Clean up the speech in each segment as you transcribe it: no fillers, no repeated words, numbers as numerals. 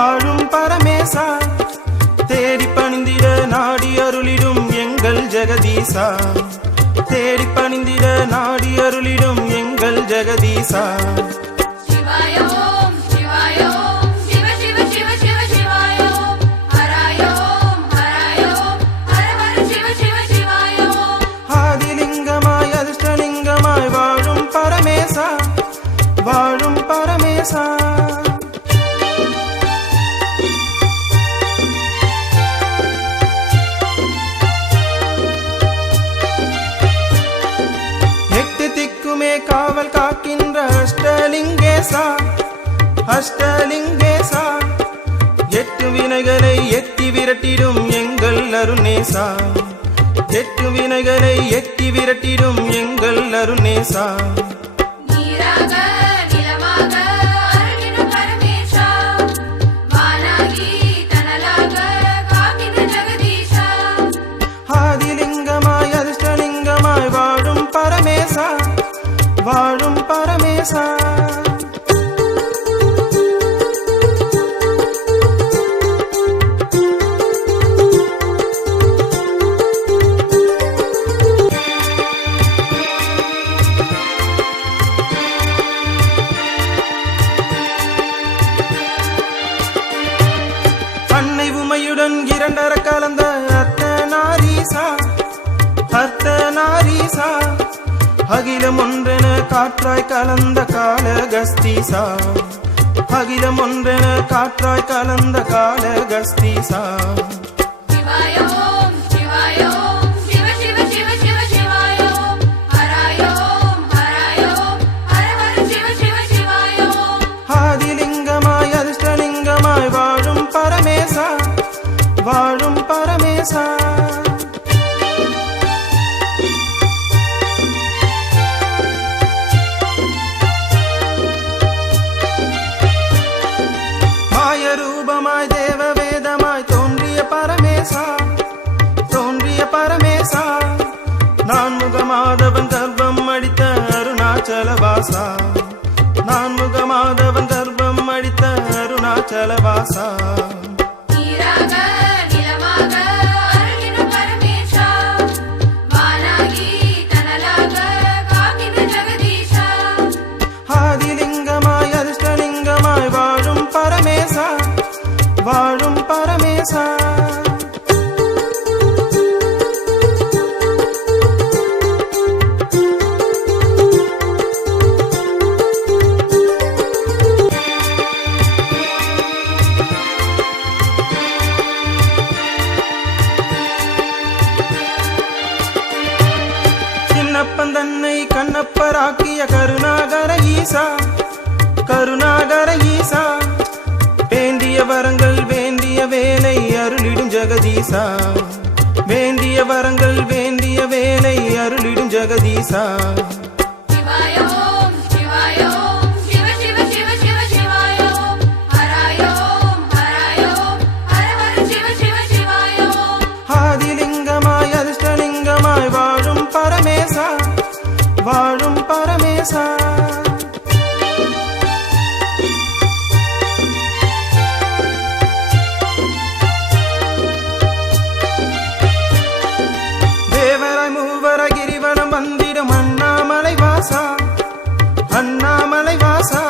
வாழும் பரமேசா தேடி பணிந்திட நாடி அருளிடும் எங்கள் ஜெகதீசா தேடி பணிந்திட நாடி அருளிடும் எங்கள் ஜெகதீசா ஆதிலிங்கமாய் அதிர்ஷ்டலிங்கமாய் வாழும் பரமேசா வாழும் பரமேசா காவல் காக்கின்ற அஷ்டலிங்கேசா அஷ்டலிங்கேசா எட்டு வினைகளை எத்தி விரட்டிடும் எங்கள் அருணேசா எட்டு வினைகளை எத்தி விரட்டிடும் எங்கள் அருணேசா ஆதிலிங்கமாய் அதிர்ஷ்டலிங்கமாய் வாழும் பரமேசா வாழும் பரமேசா அன்னை உமையுடன் இரண்டர கலந்த அர்த்தநாரீசா அர்த்தநாரீசா அகிலம் ஒன்றென காற்றாய் கலந்த காலகஸ்தீசா அகிலம் ஒன்றென காற்றாய் கலந்த காலகஸ்தீசா ஆதிலிங்கமாய் அதிர்ஷ்டலிங்கமாய் வாழும் பரமேசா வாழும் பரமேசா ரூபமாய் தேவ வேதமாய் தோன்றிய பரமேசா தோன்றிய பரமேசா நான் முகமாதவன் கர்ப்பம் அடித்த அருணாச்சலவாசா நான் முகமாதவன் கர்ப்பம் அடித்த அருணாச்சலவாசா ஆதிலிங்கமாய் அதிர்ஷ்டலிங்கமாய் வாழும் பரமேசா வாழும் பரமேசா சின்னப்பன் தன்னை கண்ணப்பராக்கிய கருணாகர ஈசா கருணாகர ஈசா வேண்டிய வரங்கள் வேண்டிய வேலை அருளிடும் ஜெகதீசா வேண்டிய வரங்கள் வேண்டிய வேலை அருளிடும் ஜெகதீசா ஆதிலிங்கமாய் அதிர்ஷ்டலிங்கமாய் வாழும் பரமேசா வாழும் பரமேசா கிரிவலம் வந்திடும் அண்ணாமலை வாசா அண்ணாமலை வாசா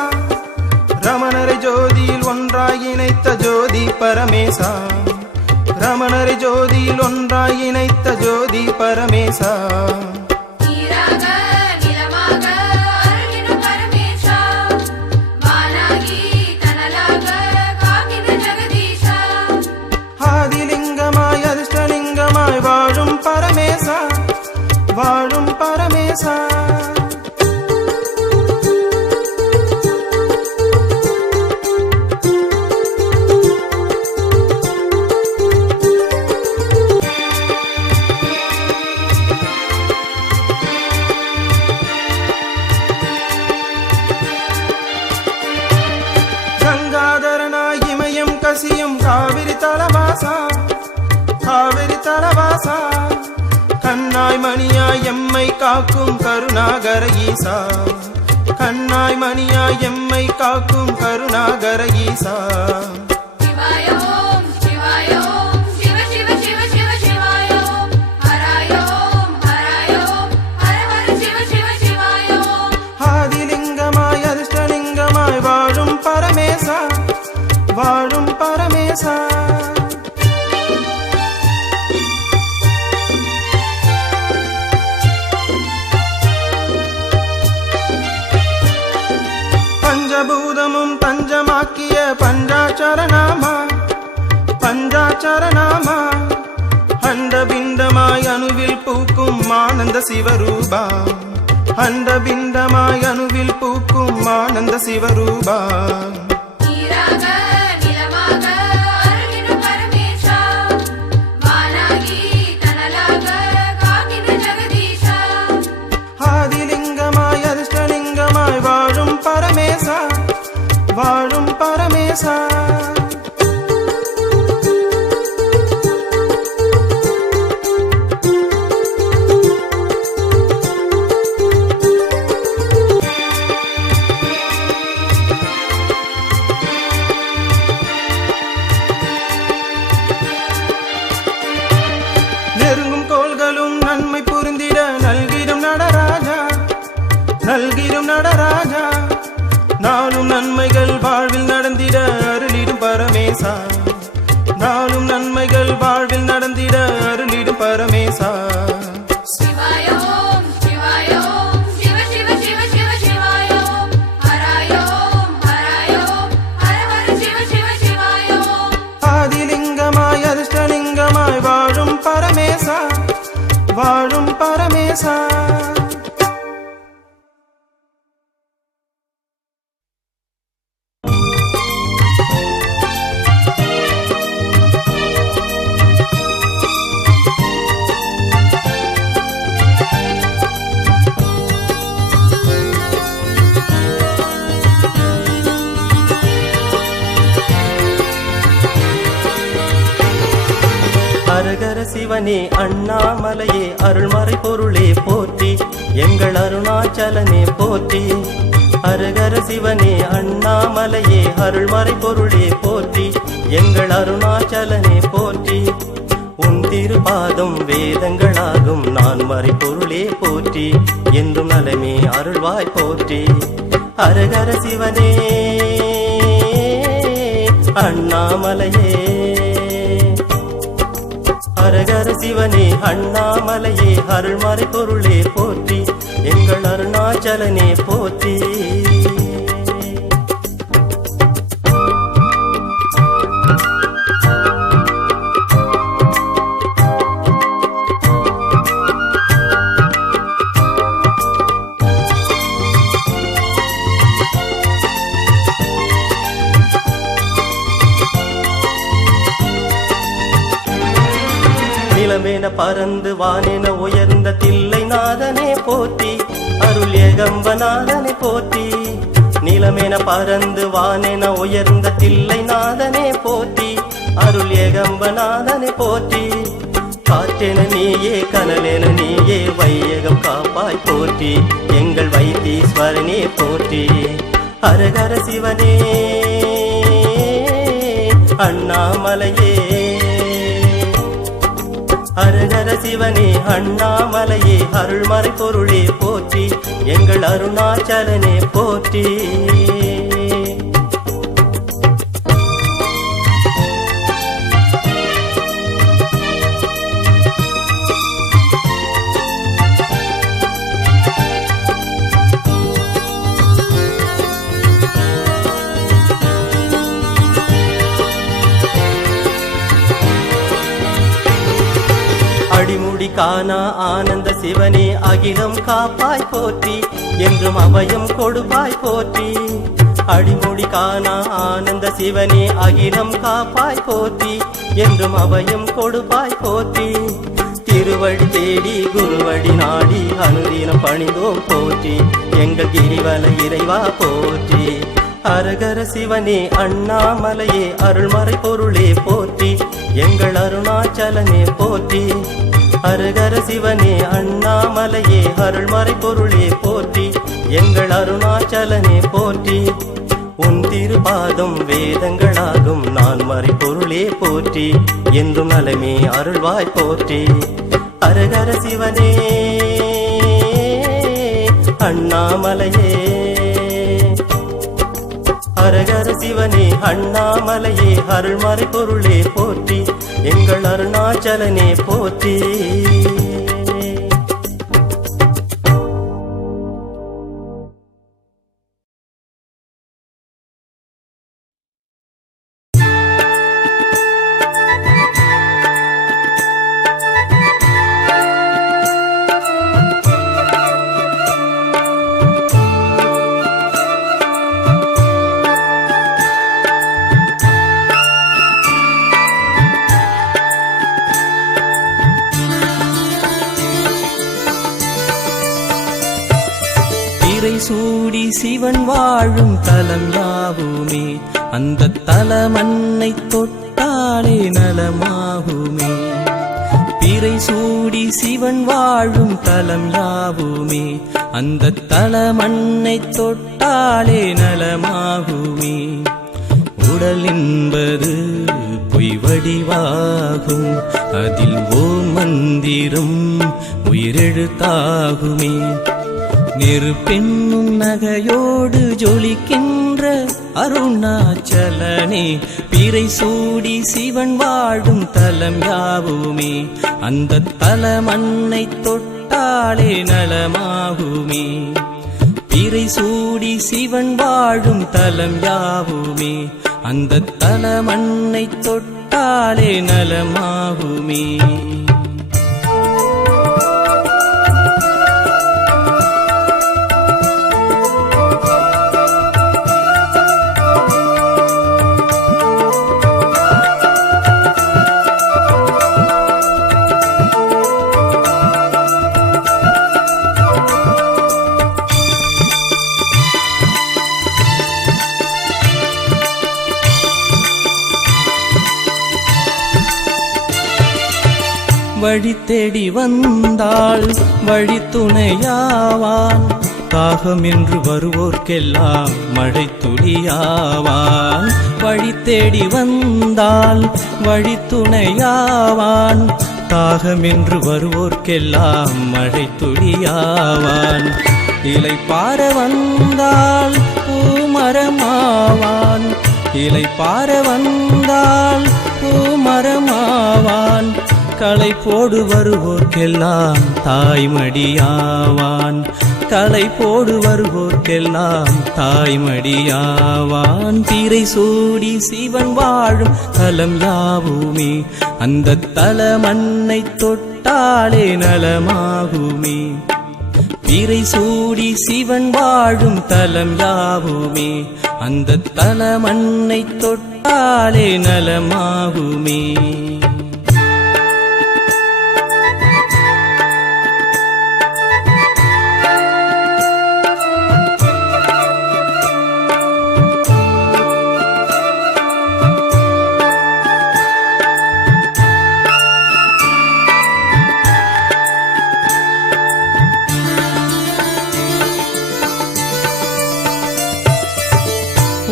ரமணரை ஜோதியில் ஒன்றாய் இணைத்த ஜோதி பரமேசா ரமணரை ஜோதியில் ஒன்றாய் இணைத்த ஜோதி பரமேசா ஆதிலிங்கமாய் அதிர்ஷ்டலிங்கமாய் வாழும் பரமேசா வாழும் பரமேசா கங்காதரனாய் இமயம் கசியும் காவிரி தலவாசா காவிரி தலவாசா கண்ணாய் மணியாய் எம்மை காக்கும் கருணாகர ஈசா கண்ணாய் மணியாய் எம்மை காக்கும் கருணாகர ஈசா பஞ்சபூதமும் தஞ்சமாக்கிய பஞ்சாட்சரநாமா பஞ்சாட்சரநாமா அண்டபிண்டமாய் அணுவில் பூக்கும் ஆனந்த சிவரூபா அண்டபிண்டமாய் அணுவில் பூக்கும் ஆனந்த சிவரூபா ஆதிலிங்கமாய் அதிர்ஷ்டலிங்கமாய் வாழும் பரமேசா வாழும் பரமேசா நெருங்கும் கோள்களும் நன்மை புரிந்திட நல்கிடும் நடராஜா நல்கிடும் நடராஜா நாளும் நன்மைகள் வாழ்வில் நடந்திட அருளிடும் பரமேசா நாளும் நன்மைகள் வாழ்வில் நடந்திட அருளிடும் பரமேசா ஆதிலிங்கமாய் அதிர்ஷ்டலிங்கமாய் வாழும் பரமேசா வாழும் பரமேசா அரகர சிவனே அண்ணாமலையே அருள்மறை பொருளே போற்றி எங்கள் அருணாச்சலனே போற்றி அரகர சிவனே அண்ணாமலையே அருள்மறை பொருளே போற்றி எங்கள் அருணாச்சலனே போற்றி உன் திருபாதம் வேதங்களாகும் நான் மறை பொருளே போற்றி என்றும் நலமே அருள்வாய் போற்றி அரகர சிவனே அண்ணாமலையே அரகர சிவனே அண்ணாமலையே அருள்மறை பொருளே போற்றி எங்கள் அருணாச்சலனே போற்றி நிலமென பறந்து வானென உயர்ந்த தில்லை நாதனே போற்றி அருள் ஏகம்பநாதனே போற்றி நிலமென பறந்து வானென உயர்ந்த தில்லை நாதனே போற்றி அருள் ஏகம்பநாதனே போற்றி காற்றென நீயே கனலென நீயே வையகம் காப்பாய் போற்றி எங்கள் வைத்தீஸ்வரனே போற்றி அரகர சிவனே அண்ணாமலையே அரகர சிவனே அண்ணாமலையே அருள்மறை பொருளே போற்றி எங்கள் அருணாச்சலனே போற்றி அடிமுடி காணா ஆனந்த சிவனே அகிலம் காப்பாய் போற்றி என்றும் அபயம் கொடுப்பாய் போற்றி அடிமுடி காணா ஆனந்த சிவனே அகிலம் காப்பாய் போற்றி என்றும் அபயம் கொடுப்பாய் போற்றி திருவடி தேடி குருவடி நாடி அனுதினம் பணிந்தோம் போற்றி எங்கள் கிரிவல இறைவா போற்றி அரகர சிவனே அண்ணாமலையே அருள்மறை பொருளே போற்றி எங்கள் அருணாச்சலனே போற்றி அரகர சிவனே அண்ணாமலையே அருள்மறை பொருளே போற்றி எங்கள் அருணாச்சலனே போற்றி உன் திருபாதம் வேதங்களாகும் நான் மறை பொருளே போற்றி என்றும் நலமே அருள்வாய் போற்றி அரகர சிவனே அண்ணாமலையே அரகர சிவனே அண்ணாமலையே அருள்மறை பொருளே போற்றி எங்கள் அருணாச்சலனே போற்றி பிறை சூடி சிவன் வாழும் தலம் யாவுமே அந்த தலமன்னை தொட்டாலே நலமாகுமே பிறை சூடி சிவன் வாழும் தலம் யாவுமே அந்த தலமன்னை தொட்டாலே நலமாகுமே உடல் என்பது பொய் வடிவாகும் அதில் ஓம் மந்திரம் உயிரெழுத்தாகுமே நெருப்பென்னும் நகையோடு ஜொலிக்கின்ற அருணாச்சலனே பிறை சூடி சிவன் வாழும் தலம் யாவுமே அந்த தலமன்னை தொட்டாலே நலமாகுமே பிறை சூடி சிவன் வாழும் தலம் யாவுமே அந்த தலமன்னை தொட்டாலே நலமாகுமே வழி தேடி வந்தாள் வழி துணையாவான் தாகம் என்று வருவோர்க்கெல்லாம் மழை துளியாவான் வழி தேடி வந்தாள் வழி துணையாவான் தாகம் என்று வருவோர்க்கெல்லாம் மழை துளியாவான் இலை பார வந்தாள் பூமரமாவான் இலை பார வந்தாள் பூமரமாவான் களை போடு வருவோர்க்கெல்லாம் தாய்மடியாவான் களை போடு வருவோர்க்கெல்லாம் தாய்மடியாவான் பிறை சூடி சிவன் வாழும் தலம் யாவுமே அந்த தலமன்னை தொட்டாலே நலமாகுமே பிறை சூடி சிவன் வாழும் தலம் யாவுமே அந்த தலமன்னை தொட்டாலே நலமாகுமே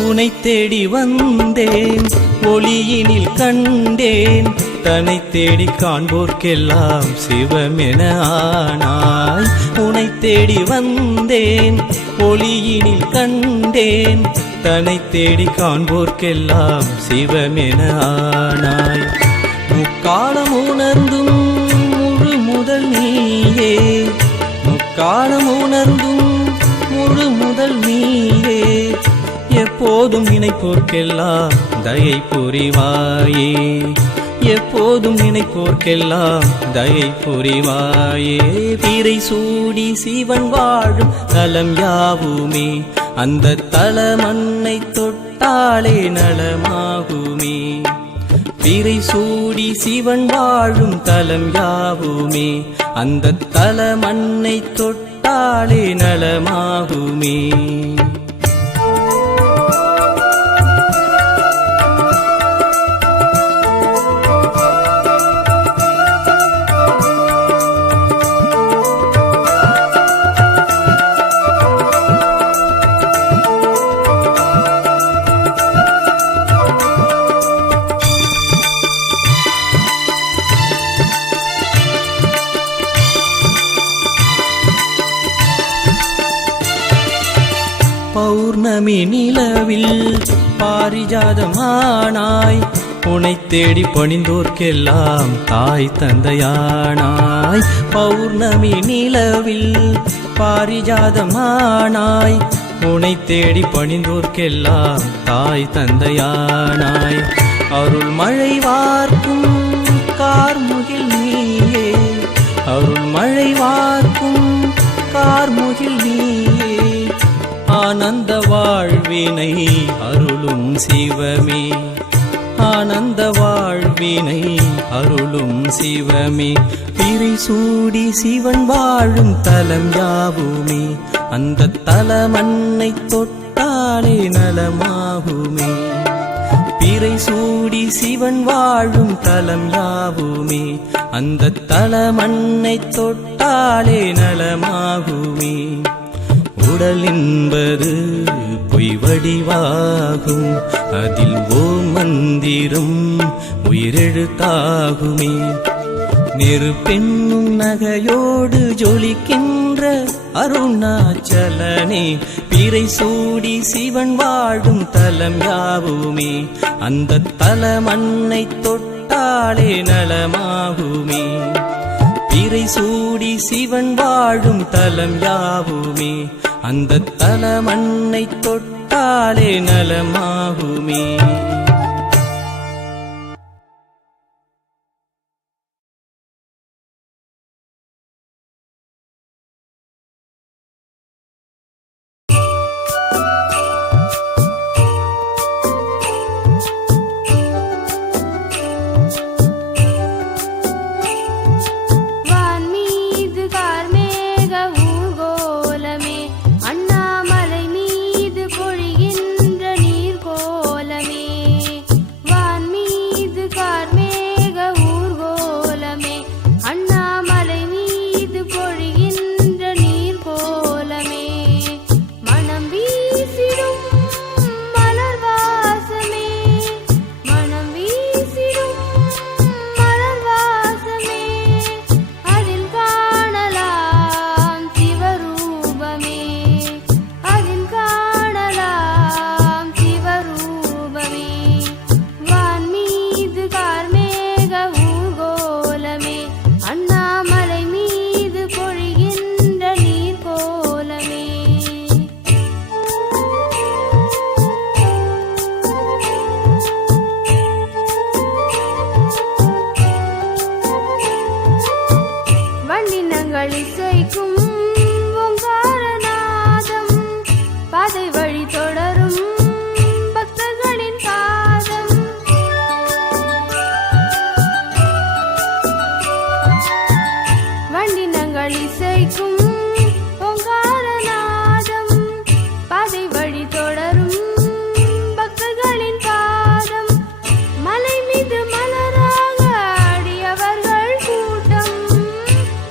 உனை தேடி வந்தேன் ஒளியினில் கண்டேன் தன்னை தேடி காண்போர்க்கெல்லாம் சிவமென ஆனாய் உனை தேடி வந்தேன் ஒளியினில் கண்டேன் தன்னை தேடி காண்போர்க்கெல்லாம் சிவமென ஆனாய் முக்காலம் உணர்ந்தும் முழு முதல் நீயே முக்காலம் உணர்ந்தும் முழு முதல் நீயே எப்போதும் நினைப்போர்க்கெல்லாம் தயை புரிவாயே எப்போதும் நினைப்போர்க்கெல்லாம் தயை புரிவாயே பிறை சூடி சிவன் வாழும் தலம் யாவுமே அந்த தலமன்னை தொட்டாலே நலமாகுமே பிறை சூடி சிவன் வாழும் தலம் யாவுமே அந்த தலமன்னை தொட்டாலே நலமாகுமே பௌர்ணமி நிலவில் பாரிஜாதமானாய் உனை தேடி பணிந்தோர்க்கெல்லாம் தாய் தந்தையானாய் பௌர்ணமி நிலவில் பாரிஜாதமானாய் உனை தேடி பணிந்தோர்க்கெல்லாம் தாய் தந்தையானாய் அருள் மழை வார்க்கும் கார்முகில் நீயே அருள் மழை வார்க்கும் கார்முகில் நீயே ஆனந்த வாழ்வினை அருளும் சிவமே ஆனந்த வாழ்வினை வாழ்வினை அருளும் சிவமே. பிறை சூடி சிவன் வாழும் தலம் யாவுமே, அந்த தலமன்னை தொட்டாலே நலமாகுமே. பிறை சூடி சிவன் வாழும் தலம் யாவுமே, அந்த தலமன்னை தொட்டாலே நலமாகுமே. உடல் என்பது பொய் வடிவாகும், அதில் ஓம் மந்திரம் உயிரெழுத்தாகுமே. நெருப்பென்னும் நகையோடு ஜொலிக்கின்ற அருணாச்சலனே, பிறை சூடி சிவன் வாழும் தலம் யாவுமே, அந்த தலமன்னை தொட்டாலே நலமாகுமே. பிறை சூடி சிவன் வாழும் தலம் யாவுமே, அந்த தலமன்னை தொட்டாலே நலமாகுமே.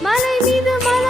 மலை மீது மலர்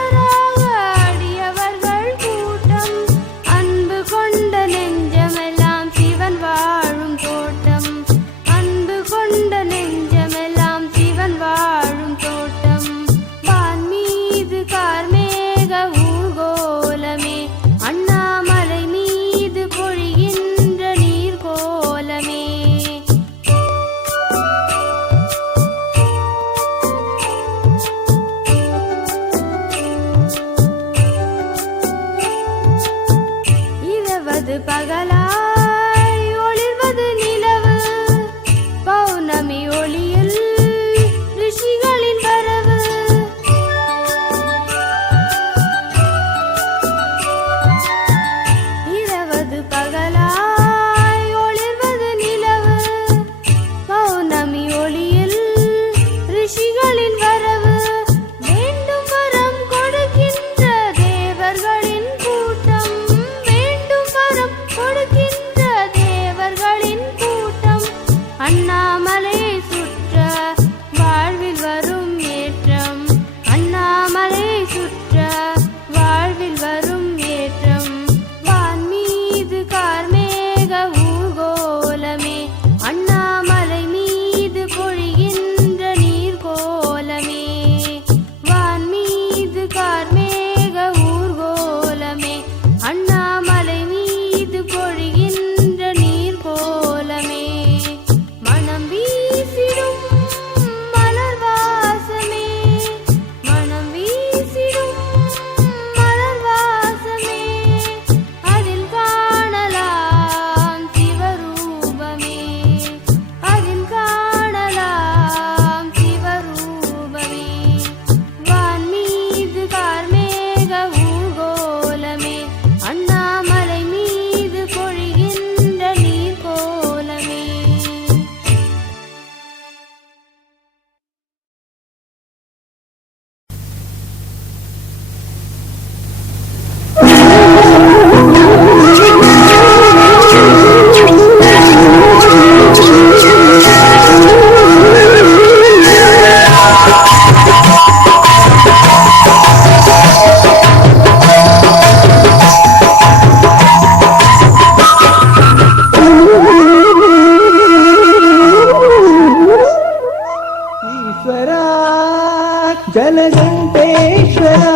ஜலகண்டேஸ்வரா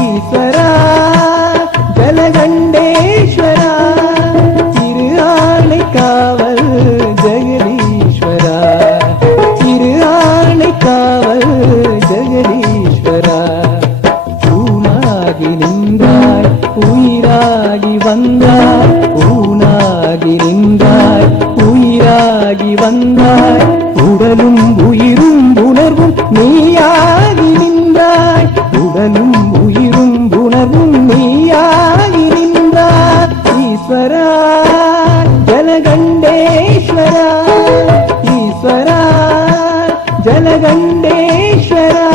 ஈஸ்வரா ஜலகண்டேஸ்வரா திரு ஆணைக்காவல் ஜெகதீஸ்வரா திரு ஆணைக்காவல் ஜெகதீஸ்வரா ஊனாகி நின்றாய் உயிராகி வந்தாய் ஊனாகி நின்றாய் உயிராகி வந்தாய் உடலும் உயிரும் உணர்வும் நீயாகி நின்றாய் உடலும் உயிரும் உணர்வும் நீயாகி நின்றாய் ஈஸ்வரா ஜலகண்டேஸ்வரா ஈஸ்வரா ஜலகண்டேஸ்வரா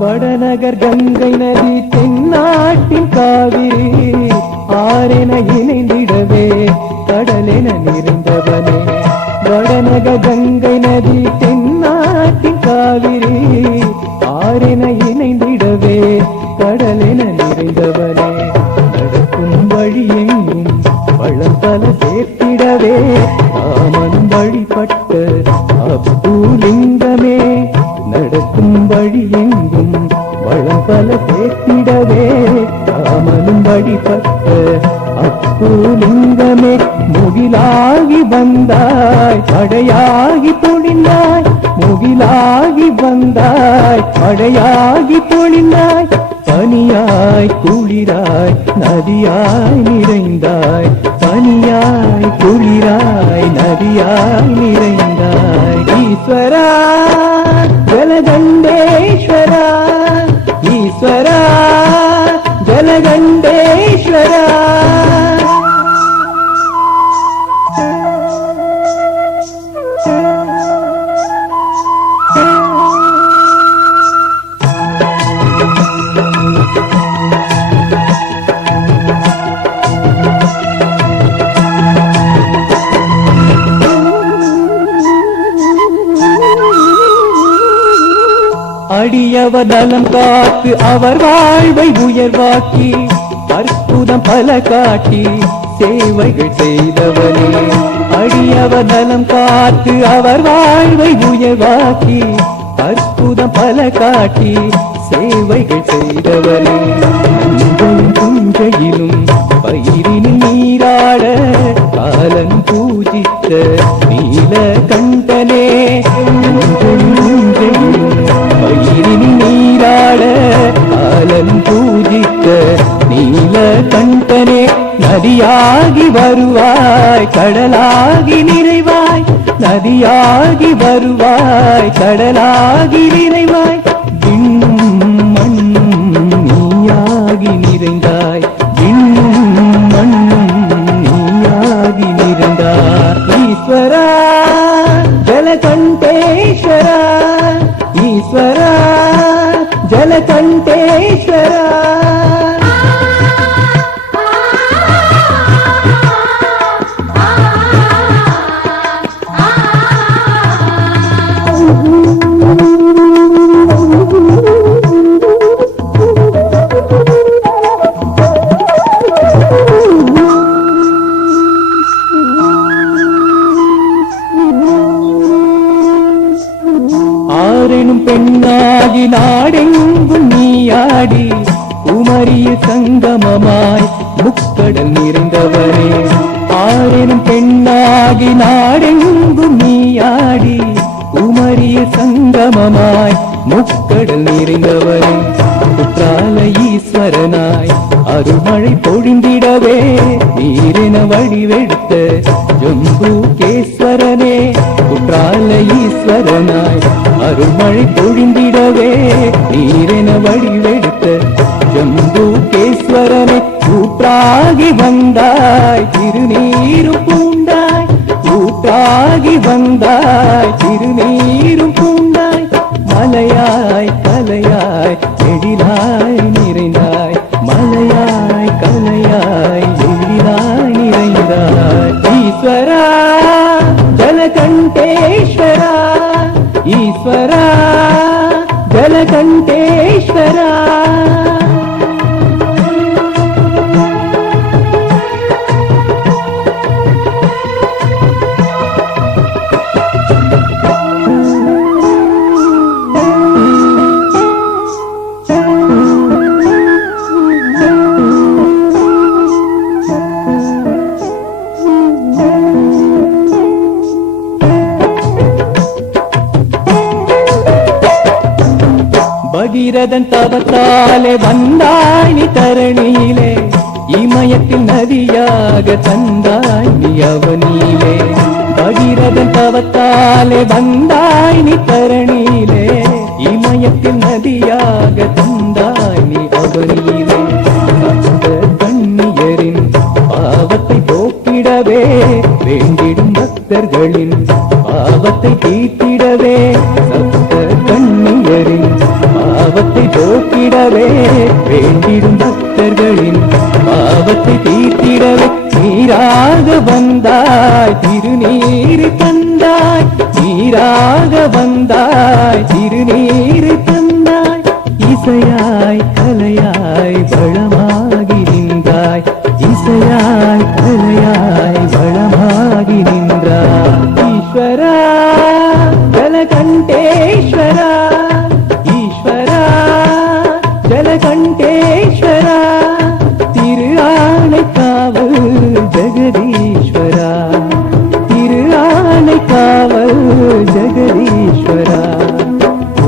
வடநகர் கங்கை நதி தென்னாட்டின் காவிரி ஆரென இணைந்திடவே கடலென நிறைந்தவனே வடநகர் கங்கை நதி தென்னாட்டின் காவிரி ஆரென இணைந்திடவே கடலென நிறைந்தவனே நடக்கும் வழியெங்கும் வளம் பல சேர்த்திடவே ராமன் வழிபட்ட அப்புலிங்கமே நடக்கும் வழியெங்கும் வளம் பல சேர்த்திடவே ராமனும் வழிபட்ட அப்புலிங்கமே முகிலாகி வந்தாய் படையாகி பொழிந்தாய் முகிலாகி வந்தாய் படையாகி பொழிந்தாய் பனியாய் குளிராய் நதியாய் நிறைந்தாய் பனியாய் குளிராய் நதியாய் நிறைந்தாய் ஈஸ்வரா ஜலகண்டேஸ்வரா ஈஸ்வரா ஜலகண்டேஸ்வரா அடியவர் நலம் காத்து அவர் வாழ்வை உயர்வாக்கி அற்புதம் பல காட்டி சேவைகள் செய்தவனே அடியவர் நலம் காத்து அவர் வாழ்வை உயர்வாக்கி அற்புதம் பல காட்டி சேவைகள் செய்தவனே புஞ்சையிலும் பயிரினில் நீராட காலன் பூஜித்த நீல கண்டனே பயிரினில் நீராட காலன் பூஜித்த நீல கண்டனே நதியாகி வருவாய் கடலாகி நிறைவாய் நதியாகி வருவாய் கடலாகி நிறைவாய் விண்ணும் மண்ணும் நீயாகி நிறைந்தாய் விண்ணும் மண்ணும் நீயாகி நிறைந்தாய் ஈஸ்வரா ஜலகண்டேஸ்வரா ஈஸ்வரா ஜலகண்டேஸ்வரா ஆரெனும் பெண்ணாகி நாடெங்கும் நீயாடி குமரிய சங்கமமாய் முக்கடல் நிறைந்தவரே ஆரெனும் பெண்ணாகி நாடெங்கும் நீயாடி குமரிய சங்கமமாய் முக்கடல் நிறைந்தவரே குற்றால ஈஸ்வரனாய் அருள்மழை பொழிந்திடவே நீரென வடிவெடுத்த ஜம்பு கேஸ்வரனே குற்றால ஈஸ்வரனாய் அருள்மழை பொழிந்திடவே நீரென வடிவெடுத்த ஜம்பு கேஸ்வரனே ஊற்றாகி வந்தாய் திருநீரும் பூண்டாய் ஊற்றாகி வந்தாய் திருநீரும் பூண்டாய் மலையாய் கலையாய் ஜெகதீஸ்வரா. பகீரதன் தவத்தாலே வந்தாய் நீ தரணியிலே, இமயத்தில் நதியாக தந்தாய் நீ அவனிலே. பகீரதன் தவத்தாலே வந்தாய் நீ தரணியிலே, இமயத்தில் நதியாக தந்தாய் நீ அவனிலே. சப்த கண்ணியரின் பாவத்தை போக்கிடவே, வேண்டிடும் பக்தர்களின் பாவத்தை தீர்த்திடவே. சப்த கண்ணியரின் பாவத்தை போக்கிடவே, வேண்டிடும் பக்தர்களின் பாவத்தை தீர்த்திடவே. நீராக வந்தாய் திருநீர் தந்தாய், நீராக வந்தாய் திருநீர் தந்தாய். இசையாய் கலையாய் வளமாகி நின்றாய், இசையாய் கலையாய் வளமாகி நின்றாய். ஈஸ்வரா ஜலகண்டேஸ்வரா, ஈஸ்வரா ஜலகண்டேஸ்வரா, திரு ஆனைக்காவல் ஜெகதீஸ்வரா, திரு ஆனைக்காவல் ஜெகதீஸ்வரா.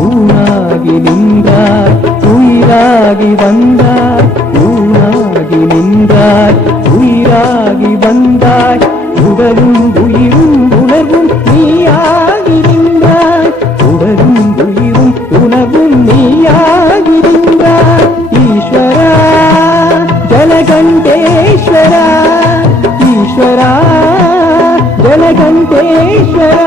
ஊனாகி நின்றாய் உயிராகி வந்தாய், ஊனாகி நின்றாய் உயிராகி வந்தாய். உடலும் உயிரும் உணர்வும் நீயாகி நின்றாய், உடலும் உயிரும் உணர்வும் நீயாகி நின்றாய். ஈஸ்வரா ஜலகண்டேஸ்வரா, ஈஸ்வரா ஜலகண்டேஸ்வரா.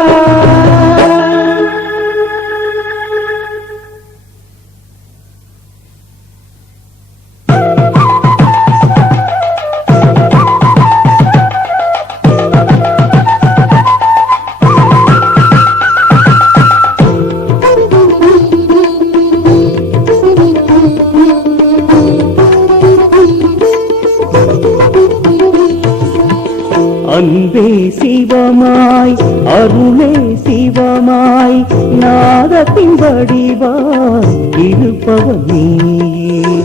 அன்பே சிவமாய் அருளே சிவமாய், நாதத்தின் வடிவாய் இருப்பவன் நீயே.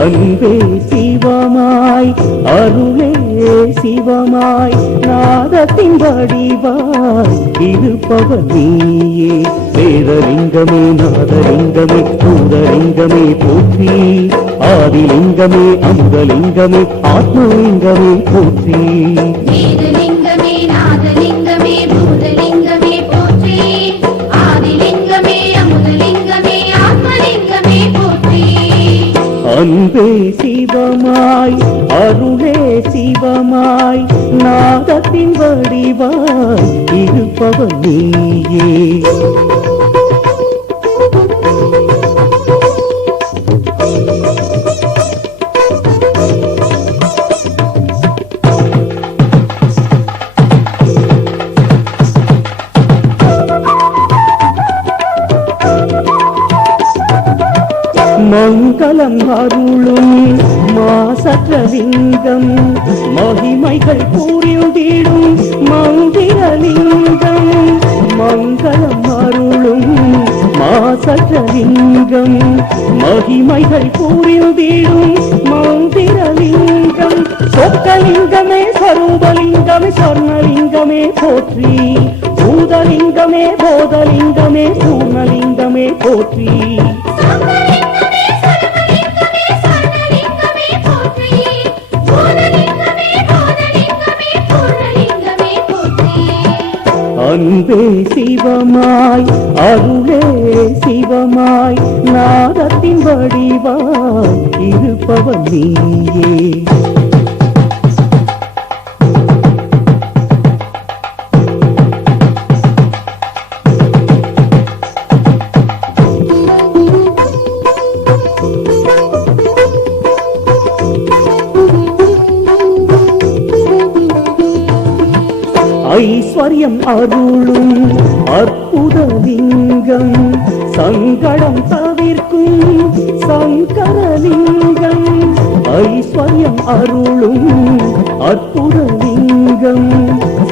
அன்பே சிவமாய் அருளே சிவமாய், நாதத்தின் வடிவாய் இருப்பவன் நீயே. வேதலிங்கமே நாதலிங்கமே பூதலிங்கமே போற்றி, ஆதிலிங்கமே அமுதலிங்கமே ஆத்மலிங்கமே போற்றி. வேதலிங்கமே நாதலிங்கமே பூதலிங்கமே போற்றி, ஆதிலிங்கமே அமுதலிங்கமே ஆத்மலிங்கமே போற்றி. அன்பே சிவமாய் அருளே சிவமாய், நாதத்தின் வடிவாய் இருப்பவன் நீயே. மங்களம் அருளும் மாசற்ற லிங்கம், மகிமைகள் புரிந்திடும் மந்திரலிங்கம். மங்களம் அருளும் மாசற்ற லிங்கம், மகிமைகள் புரிந்திடும் மந்திரலிங்கம். சொக்கலிங்கமே சரூபலிங்கமே சொர்ணலிங்கமே போற்றி, பூதலிங்கமே போதலிங்கமே பூர்ணலிங்கமே போற்றி. அன்பே சிவமாய் அருளே சிவமாய், நாதத்தின் வடிவாய் இருப்பவன் நீயே. ஐஸ்வர்யம் அருளும் அற்புத லிங்கம், சங்கடம் தவிர்க்கும் சங்கரலிங்கம் ஐஸ்வர்யம் அருளும் அற்புதலிங்கம்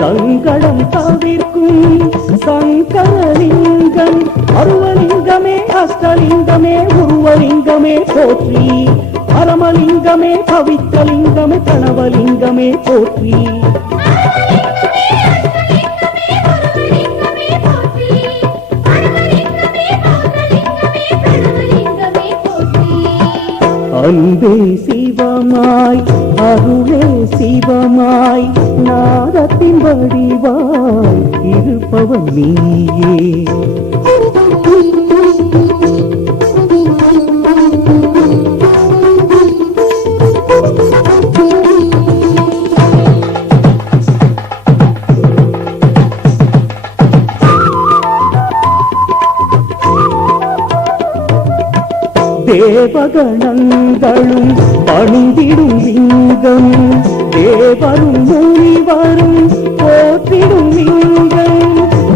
சங்கடம் தவிர்க்கும் சங்கரலிங்கம் அருவலிங்கமே அஷ்டலிங்கமே உருவலிங்கமே போற்றி பரமலிங்கமே பவித்தலிங்கமே கணவலிங்கமே போற்றி அன்பே சிவமாய் அருளே சிவமாய் நாதத்தின் வடிவாய் இருப்பவன் நீயே தேவகணங்களும் பணிந்திடும் லிங்கம் தேவரும் முனிவரும் போற்றிடும் லிங்கம்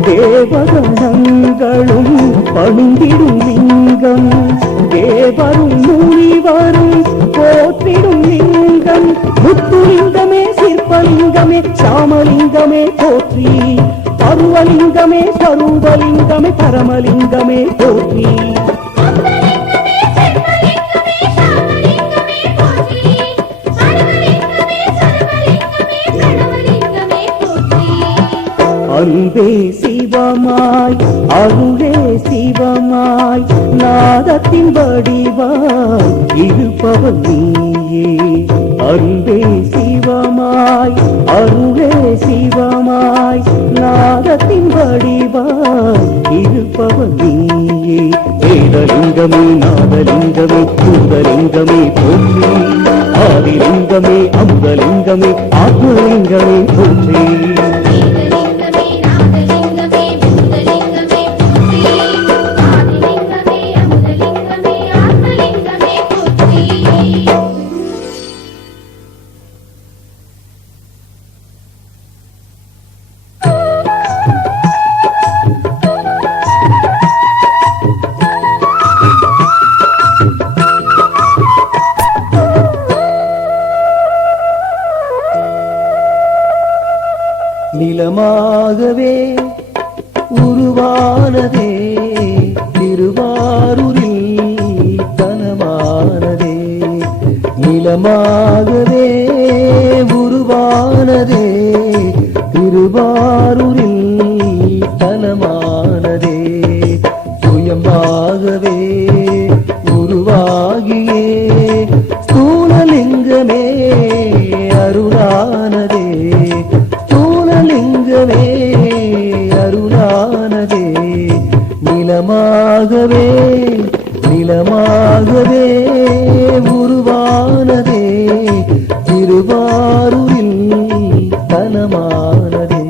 தேவகணங்களும் பணிந்திடும் லிங்கம் தேவரும் முனிவரும் போற்றிடும் லிங்கம் முத்துலிங்கமே சிற்பலிங்கமே சாமலிங்கமே போற்றி பருவலிங்கமே சரூபலிங்கமே பரமலிங்கமே போற்றி அன்பே சிவமாய் அருளே சிவமாய் நாதத்தின் வடிவாய் இருப்பவன் நீயே அன்பே சிவமாய் அருளே சிவமாய் நாதத்தின் வடிவாய் இருப்பவன் நீயே வேதலிங்கமே நாதலிங்கமே பூதலிங்கமே போற்றி ஆதிலிங்கமே அமுதலிங்கமே ஆத்மலிங்கமே போற்றி நிலமாகவே உருவானதே திருவாரூரில் கனமானதே நிலமாகவே உருவானதே திருவாரூரில் கனமானதே சுயமாகவே உருவாகியே ஸ்தூலலிங்கமே அருளானதே லிங்கமே அருளானதே நிலமாகவே நிலமாகவே உருவானதே திருவாரூரில் தனமானதே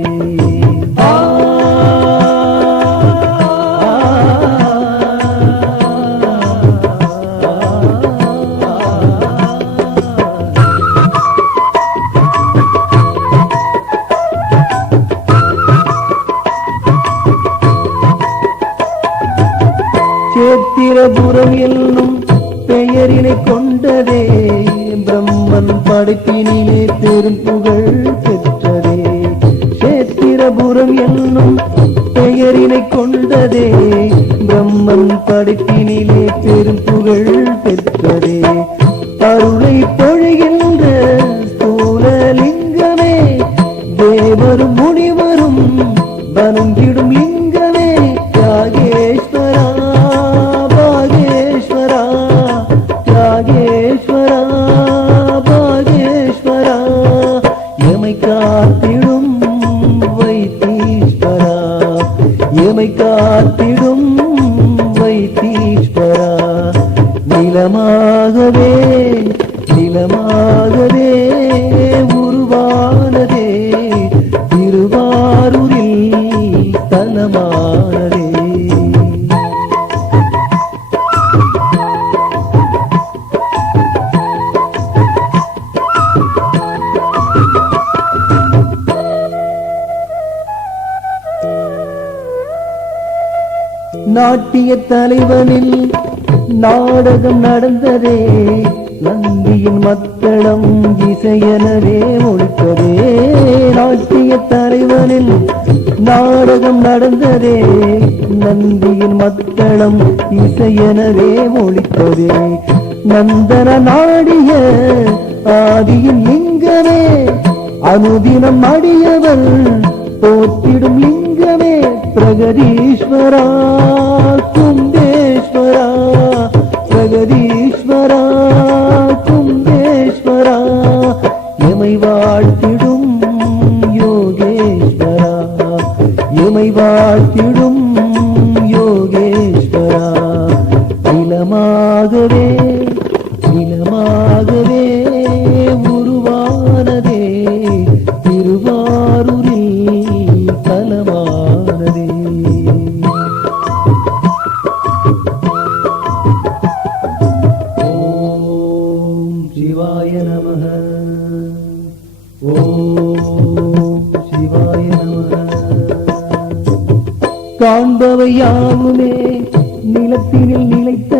சேத்திரபுரம் என்னும் பெயரினை கொண்டதே பிரம்மன் படைப்பினிலே பெரும்புகழ் பெற்றதே சேத்திரபுரம் என்னும் பெயரினை கொண்டதே பிரம்மன் படைப்பினிலே பெரும்புகழ் பெற்றதே அருளை பொழிகின்ற ஸ்தூலலிங்கமே தேவரும் முனிவரும் வணங்கிடும் லிங்கமே யாகேஸ்வரா பாகேஸ்வரா எமை காத்திடும் வைத்தீஸ்வரா எமை காத்திடும் வைத்தீஸ்வரா நிலமாகவே நிலமாகவே உருவானதே திருவாரூரில் தனமானதே நாட்டிய தலைவனில் நாடகம் நடந்ததே நந்தியின் மத்தளம் இசையனவே ஒழித்ததே நாட்டிய தலைவனில் நாடகம் நடந்ததே நந்தியின் மத்தளம் இசையனவே ஒழித்ததே நந்தன நாடிய ஆதியின் லிங்கமே அனுதினம் அடியவள் போற்றிடும் லிங்கமே பிரகதீஸ்வரா குந்தேஸ்வரா பிரகதீஸ்வரா குந்தேஸ்வரா எமை வாழ்த்திடும் யோகேஸ்வரா எமை வாழ்த்திடும் யோகேஸ்வரா இளமாகவே இளமாகவே உருவானதே திருவாரூரில் தலமானதே ஓம் சிவாய நமः ஓம் சிவாய நமः காண்பவை யாவுமே நிலத்தினில் நிலைத்த